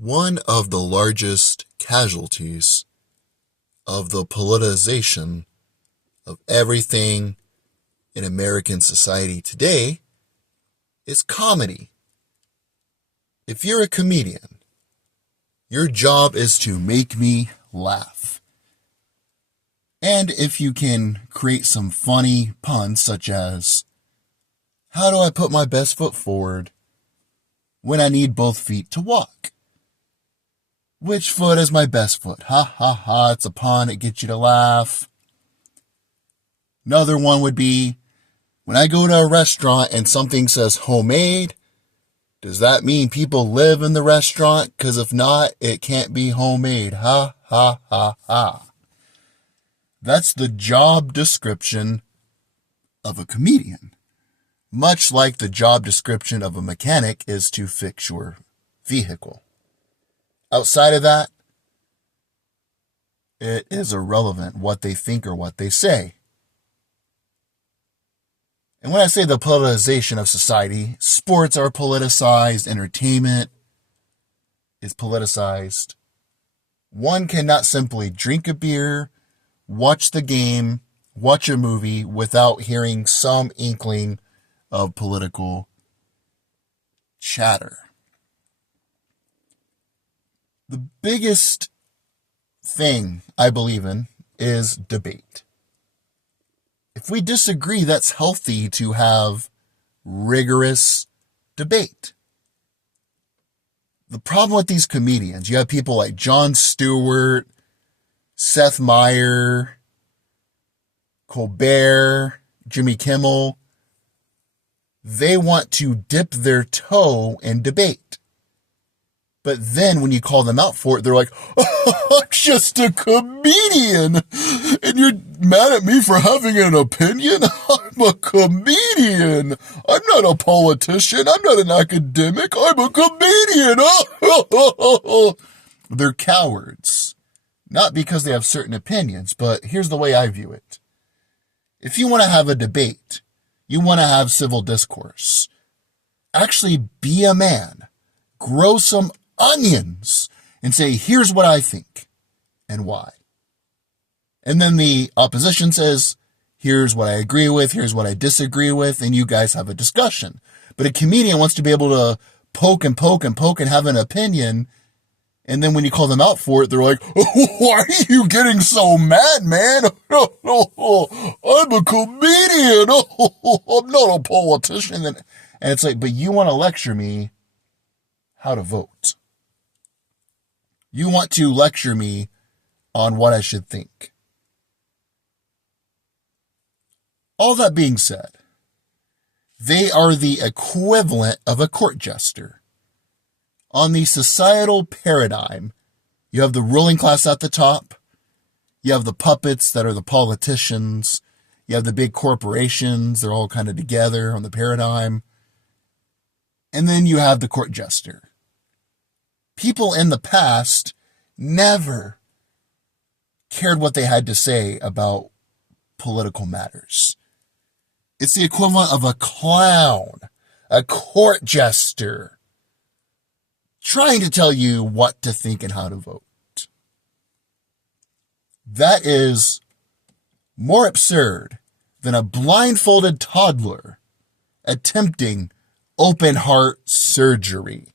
One of the largest casualties of the politicization of everything in American society today is comedy. If you're a comedian, your job is to make me laugh. And if you can create some funny puns such as, how do I put my best foot forward when I need both feet to walk? Which foot is my best foot? Ha ha ha, it's a pun, it gets you to laugh. Another one would be, when I go to a restaurant and something says homemade, does that mean people live in the restaurant? Because if not, it can't be homemade. Ha ha ha ha. That's the job description of a comedian. Much like the job description of a mechanic is to fix your vehicle. Outside of that, it is irrelevant what they think or what they say. And when I say the politicization of society, sports are politicized, entertainment is politicized. One cannot simply drink a beer, watch the game, watch a movie without hearing some inkling of political chatter. The biggest thing I believe in is debate. If we disagree, that's healthy to have rigorous debate. The problem with these comedians, you have people like Jon Stewart, Seth Meyers, Colbert, Jimmy Kimmel. They want to dip their toe in debate. But then when you call them out for it, they're like, oh, I'm just a comedian. And you're mad at me for having an opinion? I'm a comedian. I'm not a politician. I'm not an academic. I'm a comedian. They're cowards. Not because they have certain opinions, but here's the way I view it. If you want to have a debate, you want to have civil discourse, actually be a man. Grow some onions and say, here's what I think and why. And then the opposition says, here's what I agree with, here's what I disagree with, and you guys have a discussion. But a comedian wants to be able to poke and have an opinion, and then when you call them out for it, they're like, oh, why are you getting so mad, man? I'm a comedian. I'm not a politician. And it's like, but you want to lecture me how to vote. You want to lecture me on what I should think. All that being said, they are the equivalent of a court jester. On the societal paradigm, you have the ruling class at the top, you have the puppets that are the politicians, you have the big corporations, they're all kind of together on the paradigm, and then you have the court jester. People in the past never cared what they had to say about political matters. It's the equivalent of a clown, a court jester, trying to tell you what to think and how to vote. That is more absurd than a blindfolded toddler attempting open heart surgery.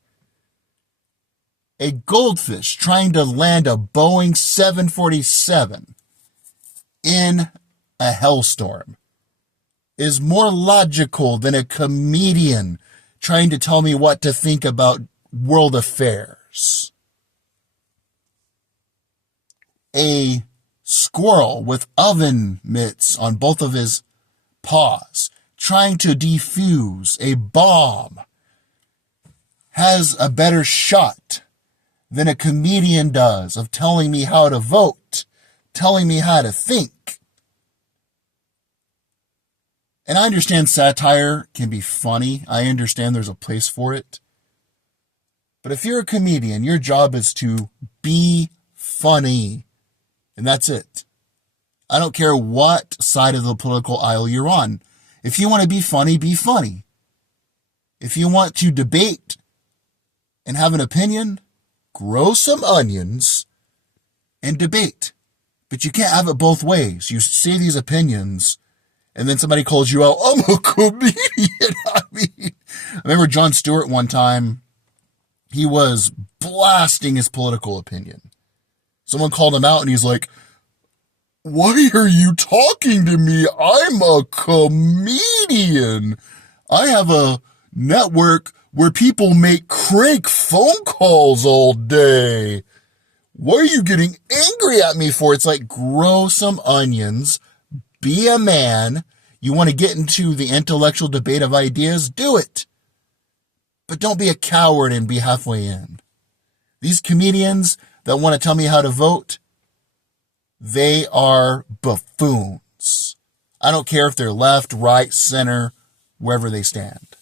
A goldfish trying to land a Boeing 747 in a hailstorm is more logical than a comedian trying to tell me what to think about world affairs. A squirrel with oven mitts on both of his paws trying to defuse a bomb has a better shot than a comedian does of telling me how to vote, telling me how to think. And I understand satire can be funny. I understand there's a place for it. But if you're a comedian, your job is to be funny. And that's it. I don't care what side of the political aisle you're on. If you want to be funny, be funny. If you want to debate and have an opinion, grow some onions and debate. But you can't have it both ways. You say these opinions, and then somebody calls you out, I'm a comedian. I remember Jon Stewart one time, he was blasting his political opinion. Someone called him out, and he's like, why are you talking to me? I'm a comedian. I have a network where people make crank phone calls all day. What are you getting angry at me for? It's like, grow some onions, be a man. You want to get into the intellectual debate of ideas? Do it. But don't be a coward and be halfway in. These comedians that want to tell me how to vote, they are buffoons. I don't care if they're left, right, center, wherever they stand.